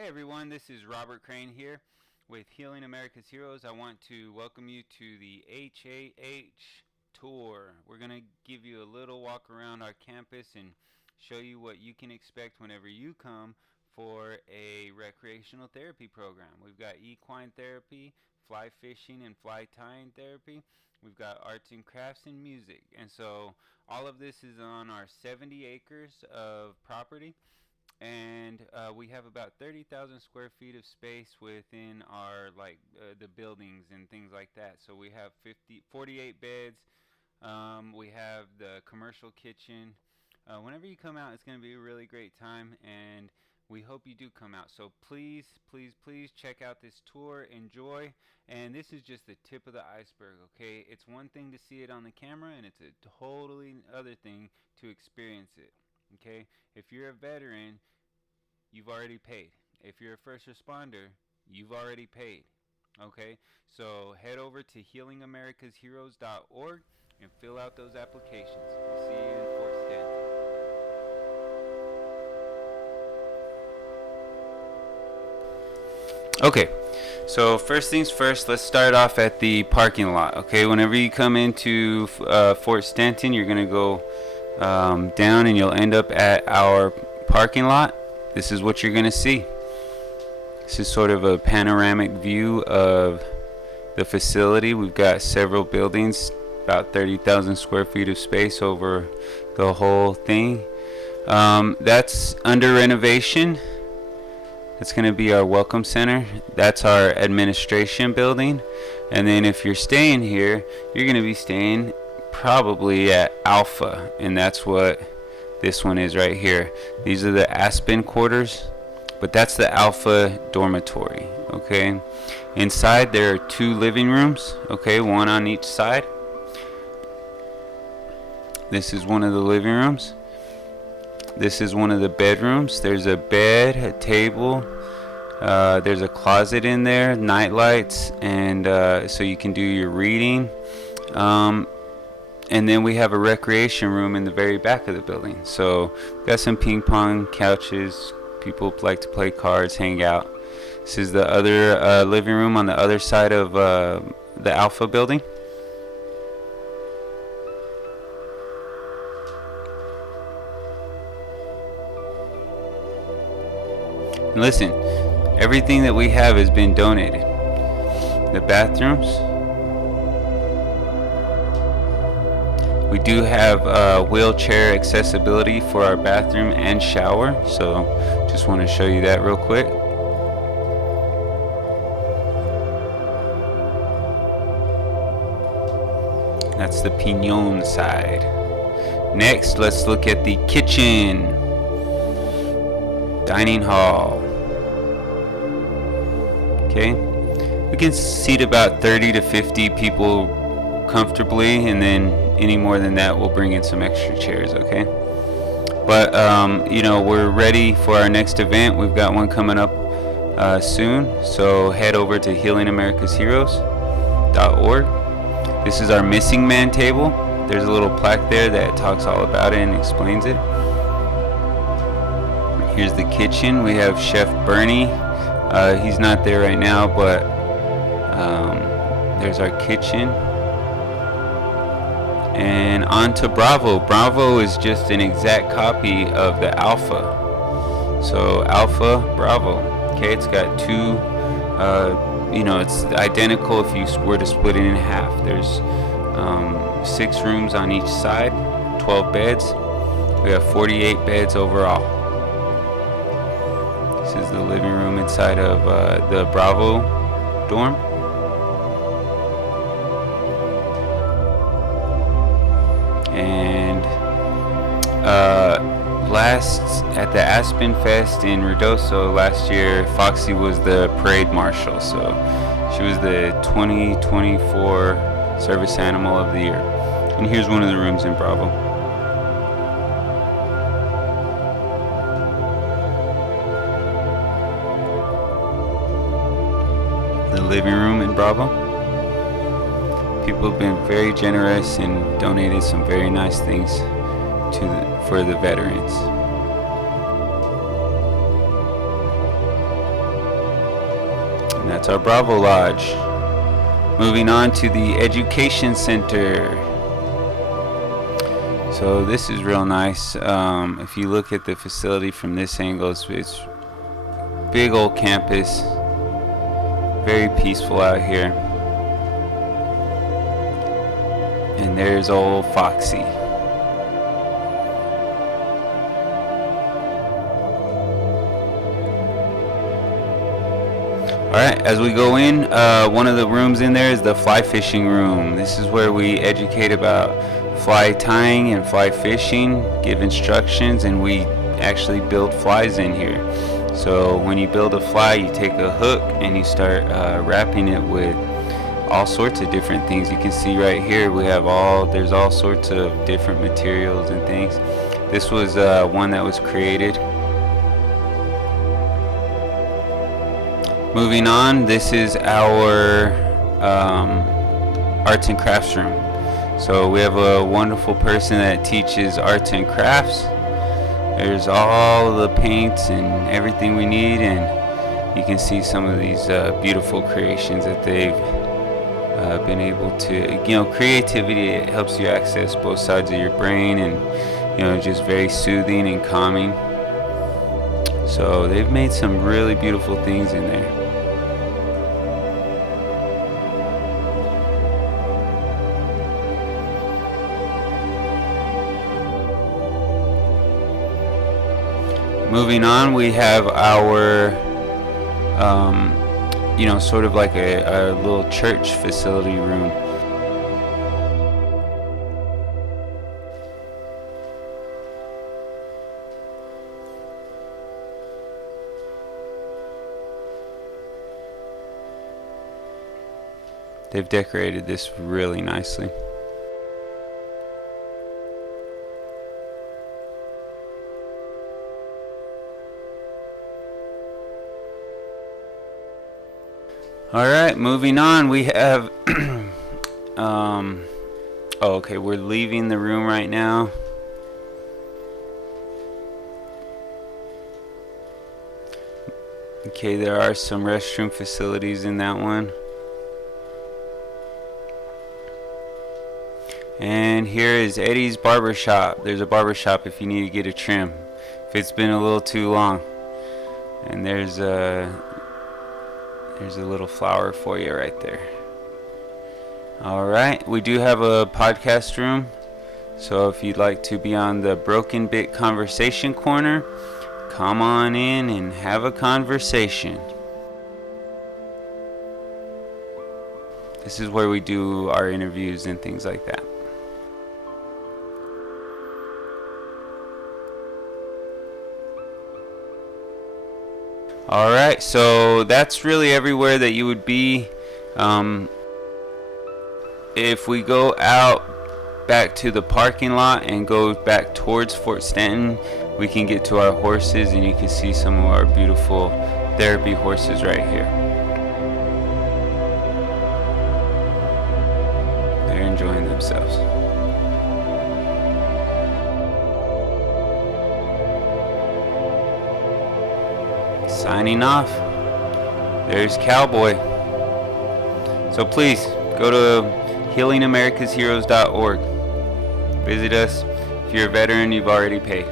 Hey everyone, this is Robert Crane here with Healing America's Heroes. I want to welcome you to the HAH tour. We're going to give you a little walk around our campus and show you what you can expect whenever you come for a recreational therapy program. We've got equine therapy, fly fishing and fly tying therapy. We've got arts and crafts and music. And so all of this is on our 70 acres of property, and we have about 30,000 square feet of space within our the buildings and things like that. So we have 48 beds. We have the commercial kitchen. Whenever you come out, it's going to be a really great time, and we hope you do come out. So please, please, please check out this tour. Enjoy. And this is just the tip of the iceberg, okay? It's one thing to see it on the camera, and it's a totally other thing to experience it, okay? If you're a veteran, you've already paid. If you're a first responder, you've already paid. Okay? So head over to healingamericasheroes.org and fill out those applications. We'll see you in Fort Stanton. Okay. So first things first, let's start off at the parking lot. Okay? Whenever you come into Fort Stanton, you're going to go down and you'll end up at our parking lot. This is what you're going to see. This is sort of a panoramic view of the facility. We've got several buildings, about 30,000 square feet of space over the whole thing. That's under renovation. That's going to be our welcome center. That's our administration building. And then if you're staying here, you're going to be staying probably at Alpha, and that's what this one is right here. These are the Aspen quarters, but that's the Alpha dormitory, okay? Inside there are 2 living rooms, okay, one on each side. This is one of the living rooms. This is one of the bedrooms. There's a bed, a table, there's a closet in there, night lights, and so you can do your reading. And then we have a recreation room in the very back of the building. So we've got some ping pong couches. People like to play cards, hang out. This is the other living room on the other side of the Alpha building. And listen, everything that we have has been donated. The bathrooms. We do have wheelchair accessibility for our bathroom and shower, so just want to show you that real quick. That's the Pignon side. Next, let's look at the kitchen, dining hall. Okay, we can seat about 30 to 50 people comfortably, and then any more than that we'll bring in some extra chairs, okay? But we're ready for our next event. We've got one coming up soon, so head over to healingamericasheroes.org. This is our missing man table. There's a little plaque there that talks all about it and explains it. Here's the kitchen. We have Chef Bernie. He's not there right now, but there's our kitchen. And on to Bravo. Bravo is just an exact copy of the Alpha. So Alpha, Bravo. Okay, it's got 2, it's identical if you were to split it in half. There's 6 rooms on each side, 12 beds. We have 48 beds overall. This is the living room inside of the Bravo dorm. And last at the Aspen Fest in Ruidoso last year, Foxy was the parade marshal, so she was the 2024 service animal of the year. And here's one of the rooms in Bravo. The living room in Bravo. People have been very generous and donated some very nice things for the veterans. That's our Bravo Lodge. Moving on to the Education Center. So this is real nice. If you look at the facility from this angle, it's big old campus. Very peaceful out here. And there's old Foxy. Alright, as we go in, one of the rooms in there is the fly fishing room. This is where we educate about fly tying and fly fishing, give instructions, and we actually build flies in here. So when you build a fly, you take a hook and you start wrapping it with all sorts of different things. You can see right here there's all sorts of different materials and things. This was one that was created. Moving on, this is our arts and crafts room. So we have a wonderful person that teaches arts and crafts. There's all the paints and everything we need, and you can see some of these beautiful creations that they've been able to, creativity, it helps you access both sides of your brain, and just very soothing and calming. So they've made some really beautiful things in there. Moving on, we have our sort of like a little church facility room. They've decorated this really nicely. Alright, moving on, we have okay, we're leaving the room right now. Okay, there are some restroom facilities in that one. And here is Eddie's barber shop. There's a barber shop if you need to get a trim, if it's been a little too long. And there's a little flower for you right there. Alright, we do have a podcast room. So if you'd like to be on the Broken Bit Conversation Corner, come on in and have a conversation. This is where we do our interviews and things like that. Alright, so that's really everywhere that you would be. If we go out back to the parking lot and go back towards Fort Stanton, we can get to our horses, and you can see some of our beautiful therapy horses right here. They're enjoying themselves. Signing off. There's Cowboy. So please go to healingamericasheroes.org. Visit us. If you're a veteran, you've already paid.